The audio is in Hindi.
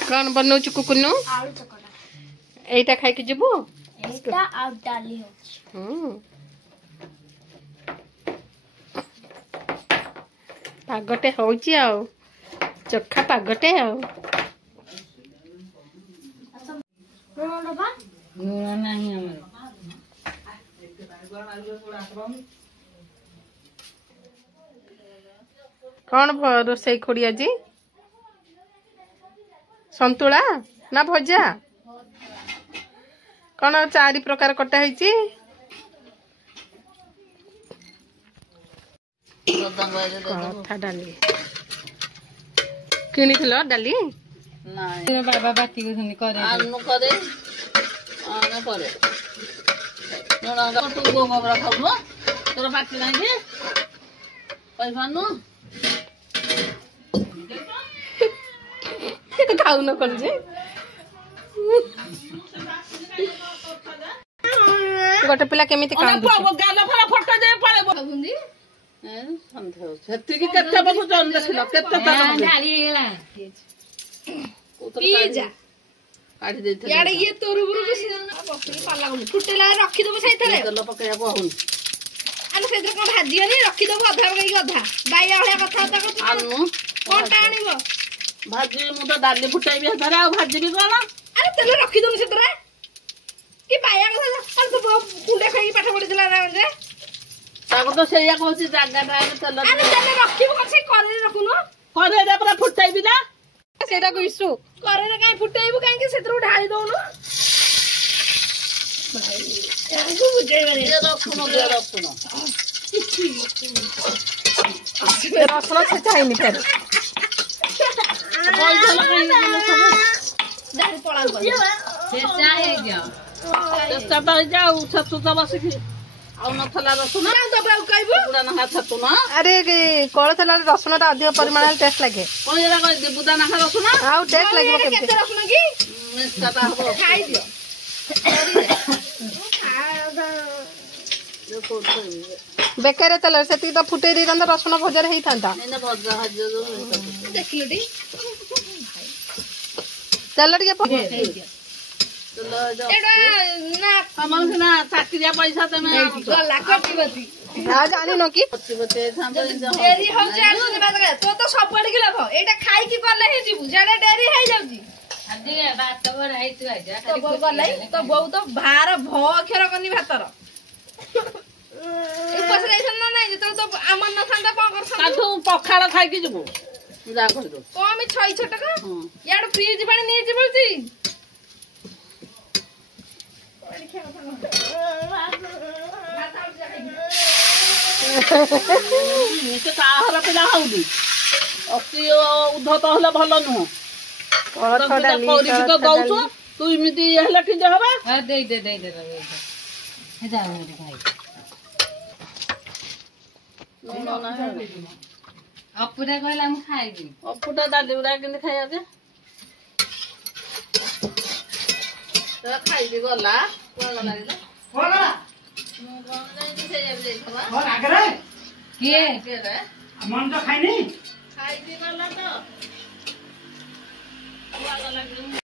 कौन बनौछु कुकुनु आलू चकटा एटा खाइ के जबो एटा आ डाली हो पागटे होची आ चोखा पागटे आ लूण डबा लूण नहीं हमर कौन रोसई खोड़ी जी संतुला ना भजा कौन 4 प्रकार कटा है डाली किनी डाली नहीं बाबा बाती को सुनी करे आलू करे आने करे नोना का तू गो गोबरा खाबो तोरा बाती नहीं के पैसा नो खाऊ न कर जे गोटे पिला केमिति काम गाल फरा फटा दे पड़े बुंदी संध्या छत्ती की कत्ता बाबू जन देखलो कत्ता ता डाली गेला पिज्जा काटी दे थे याडे ये तोरु बुरु बेसी बकरी पाला गुली फुटेला रखी दबो सही थले तेल पकया बहुन आलो सेद्र कोन भाजियो नि रखी दबो अधा पकई अधा बाया हळिया कथा ता आनु कोन टाणीबो भाजी मु तो डाली फुटाई भी धरा आ भाजी भी कोन अरे तेल रखी दबो सेद्र की बाया कथा अरे तो कुंडे खाई पाठ पढि दिला ना जे ताको तो सेया कहूची जागा टा तेल अरे तेल रखिबो कसे करे रखुनो करे दे पूरा फुटाई भी दा सेटा को इशू करे काई फुटाइबो काई के सेद्र ढाली दउनो एगु बुझे बारे ये रखुनो रसना से चाहिए फिर कोई चला कहीं सब दारू पळा गयो से चाहे जाओ चेष्टा तो जाओ छतु तो बस की आउ न थला रसुन ना तो बाऊ कहबो बुदा ना छतु ना अरे कोलथला रसुन टा अधिक परिमाण टेस्ट लागे कोन जरा कोई बुदा ना रसुन आउ टेस्ट लागे केते केमते रखुनो की मिस्ता हो खाई दियो जो को बेकार तेल से तो फुटे दी रसुन भजा रही था ने भजा हज जो देखियोटी तेल टिके चलो जो एडा ना हमन ना चाकरिया पैसा तमे गला कटिबती आ जानी न की बते थांबे डेरी हो जाउ ने बात तो तो सब पड़ गेला भ एटा खाई की करले हे जीबू जाडे डेरी हे जाउजी अधिक बात तो रही तू आजा तो बोल गलाई तो बहु तो भार भ अक्षर कनी भातर उपस रहिसन ना नहीं तो आमन न थांदा कोन करसन काठू पखाड़ खाई के जबो जा कर दो कम 6 टका हां याड फ्रिज पानी नहीं जीबलजी निके काहर पिला हउली अति उद्धत हले भलो नु कोलथ डाली कोरी तो गौछु तू इमिति हेला कि जहबा हां दे हे जा रे भाई अपुरा कहला हम खाइबी अपुटा डाली उड़ा के खाया जे तो खाइबी गला कोन लागला होला मु कोन नहीं से जे खबा और आगरे के रे मन तो खाइनी खाइबी गला तो वाला लागला